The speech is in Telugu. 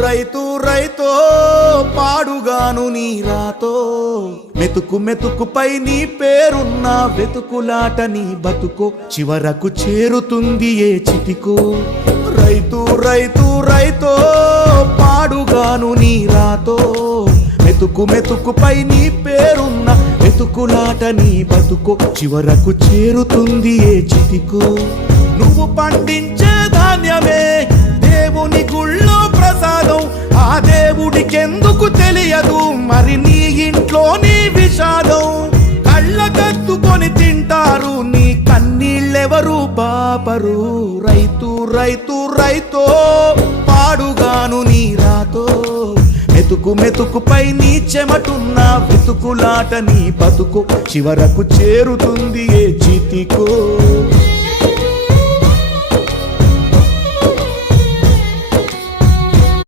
రైతు రైతో పాడుగాను నీ రాతో మెతుకు మెతుకుపై నీ పేరున్న వెతుకులాట నీ బతుకో చివరకు చేరుతుంది ఏ చితికో రైతు రైతు రైతో పాడుగాను నీ రాతో మెతుకు మెతుకుపై నీ పేరున్న వెతుకులాట నీ బతుకో చివరకు చేరుతుంది ఏ చితికో నువ్వు పండించే ధాన్యమే దేవుని గుళ్ళో ప్రసాదం ఆ దేవుడికెందుకు తెలియదు మరి నీ ఇంట్లో నీ విషాదం కళ్ళకత్తుకొని తింటారు నీ కన్నీళ్ళెవరు బాపరు రైతు రైతు రైతో పాడుగాను నీ రాతో మెతుకు మెతుకుపై నీ చెమటున్న వెతుకులాట నీ బతుకు చివరకు చేరుతుంది ఏ చితికో